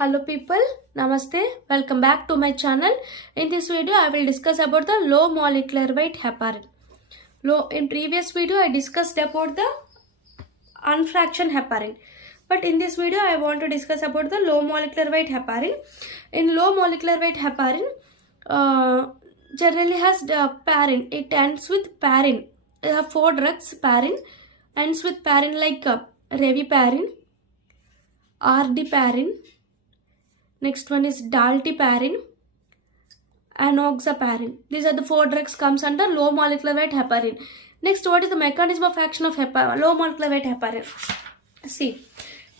Hello people, Namaste, welcome back to my channel. In this video I will discuss about the low molecular weight heparin. In previous video I discussed about the unfractioned heparin. But in this video I want to discuss about the low molecular weight heparin. In low molecular weight heparin generally has the parin. It ends with parin. There are 4 drugs. Parin ends with parin like reviparin, ardiparin. Next one is dalteparin, anoxaparin. These are the 4 drugs comes under low molecular weight heparin. Next, what is the mechanism of action of low molecular weight heparin? See,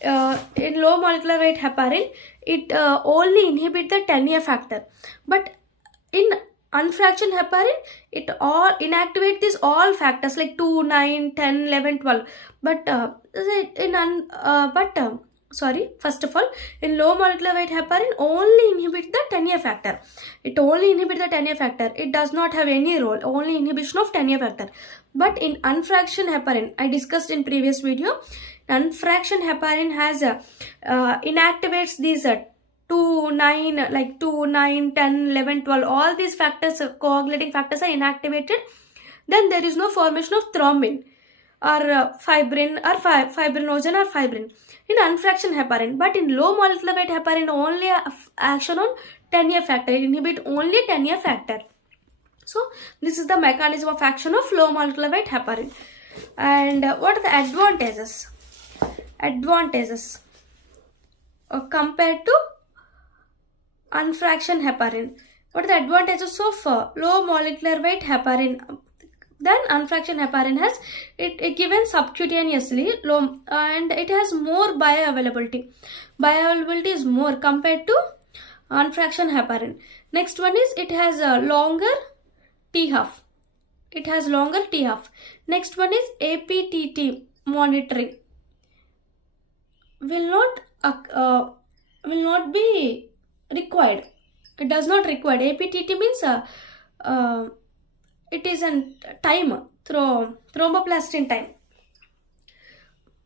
in low molecular weight heparin, it only inhibits the 10A factor. But in unfractioned heparin, it all inactivate these all factors like 2, 9, 10, 11, 12. First of all, in low molecular weight heparin only inhibits the 10A factor. It only inhibits the 10A factor. It does not have any role, only inhibition of 10A factor. But in unfractioned heparin, I discussed in previous video, unfractioned heparin has inactivates these 2, 9, like 2, 9, 10, 11, 12. All these factors, coagulating factors are inactivated. Then there is no formation of thrombin or fibrin or fibrinogen or fibrin in unfractioned heparin. But in low molecular weight heparin only action on 10A factor. It inhibit only 10A factor. So this is the mechanism of action of low molecular weight heparin. And what are the advantages? Compared to unfractioned heparin. What are the advantages of low molecular weight heparin? Then unfractioned heparin has it given subcutaneously and it has more bioavailability. Bioavailability is more compared to unfractioned heparin. Next one is it has a longer T-half. Next one is APTT monitoring. Will not be required. It does not require. APTT means it is in time, thromboplastin time.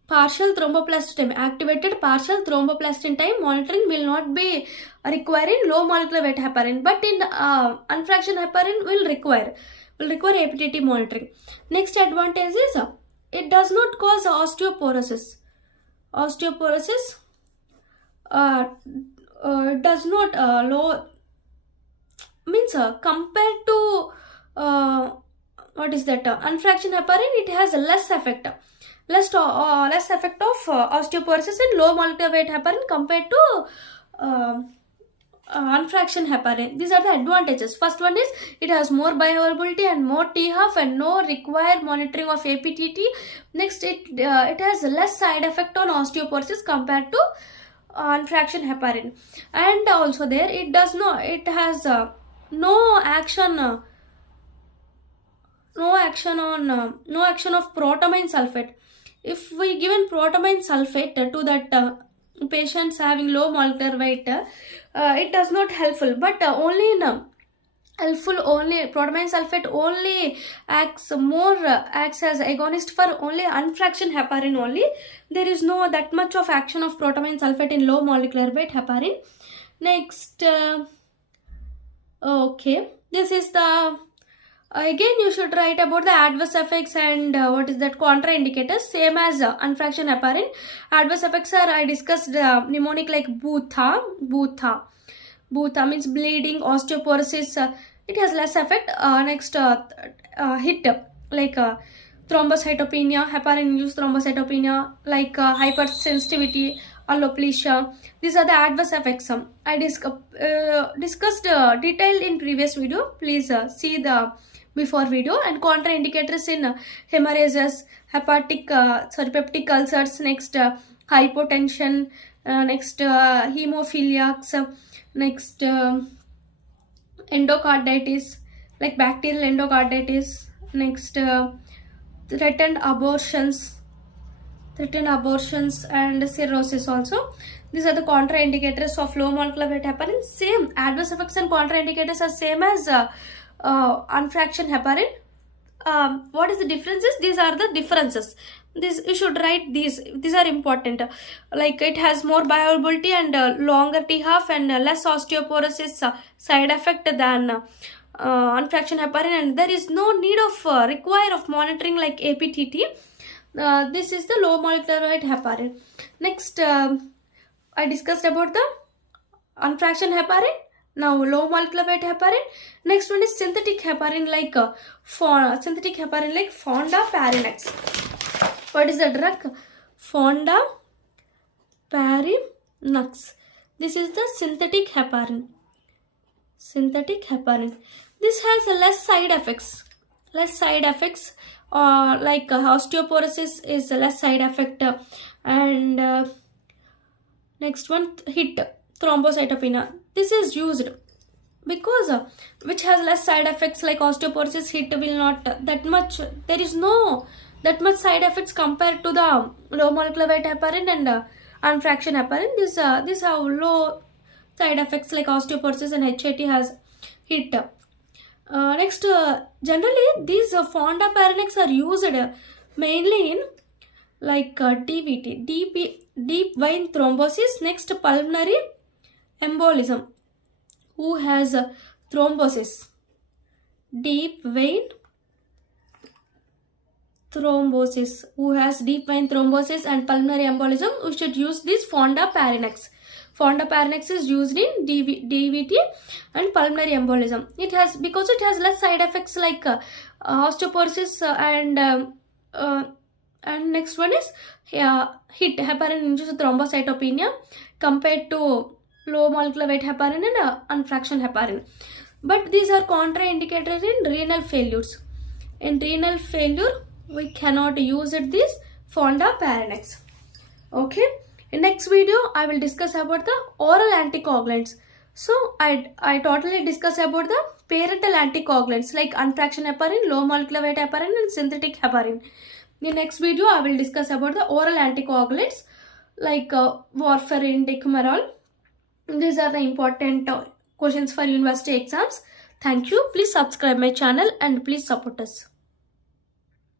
Partial thromboplastin time, activated partial thromboplastin time monitoring will not be required in low molecular weight heparin, but in unfractioned heparin will require APTT monitoring. Next advantage is it does not cause osteoporosis. Osteoporosis does not compared to unfractioned heparin, it has less effect of osteoporosis in low molecular weight heparin compared to unfractioned heparin. These are the advantages. First one is it has more bioavailability and more T-half and no required monitoring of APTT. Next, it has less side effect on osteoporosis compared to unfractioned heparin. And also there it has no action of protamine sulfate. If we given protamine sulfate to that patients having low molecular weight, it does not helpful. But only in only protamine sulfate only acts as agonist for only unfractioned heparin only. There is no that much of action of protamine sulfate in low molecular weight heparin. Next, okay, this is the again you should write about the adverse effects and contraindicators, same as unfractioned heparin. Adverse effects are I discussed mnemonic like Butha means bleeding, osteoporosis, it has less effect. Next, HIT like thrombocytopenia, heparin-induced thrombocytopenia, like hypersensitivity, alopecia. These are the adverse effects. I discussed detailed in previous video. Please see the before video. And contraindicators in hemorrhages, peptic ulcers. Next, hypotension. Next, hemophiliacs. Next, endocarditis, like bacterial endocarditis. Next, threatened abortions and cirrhosis also. These are the contraindicators of low molecular weight heparin. Same adverse effects and contraindicators are same as unfractioned heparin. what is the differences? These are the differences. This you should write these are important. Like it has more bioavailability and longer t-half and less osteoporosis side effect than unfractioned heparin, and there is no need of require of monitoring like APTT. This is the low molecular weight heparin. Next, I discussed about the unfractioned heparin. Now low molecular weight heparin. Next one is synthetic heparin like synthetic heparin like fondaparinux. What is the drug? Fondaparinux. This is the synthetic heparin. Synthetic heparin. This has less side effects. Less side effects. Like osteoporosis is a less side effect. And next one, HIT, thrombocytopenia. This is used because which has less side effects like osteoporosis. HIT will not that much. There is no that much side effects compared to the low molecular weight heparin and unfractioned heparin. This have low side effects like osteoporosis, and HIT has HIT. Next, generally these fondaparinux are used mainly in like DVT, deep vein thrombosis. Next, pulmonary embolism. Who has thrombosis? Deep vein thrombosis. Who has deep vein thrombosis and pulmonary embolism? We should use this fondaparinux. Fondaparinux is used in DVT and pulmonary embolism. It has because it has less side effects like osteoporosis and next one is HIT, heparin-induced thrombocytopenia, compared to low molecular weight heparin and unfractioned heparin. But these are contraindicated in renal failures. In renal failure, we cannot use it this fondaparinux. Okay. In next video, I will discuss about the oral anticoagulants. So I totally discuss about the parental anticoagulants like unfractioned heparin, low molecular weight heparin, and synthetic heparin. In the next video, I will discuss about the oral anticoagulants like warfarin, decumarol. These are the important questions for university exams. Thank you. Please subscribe my channel and please support us.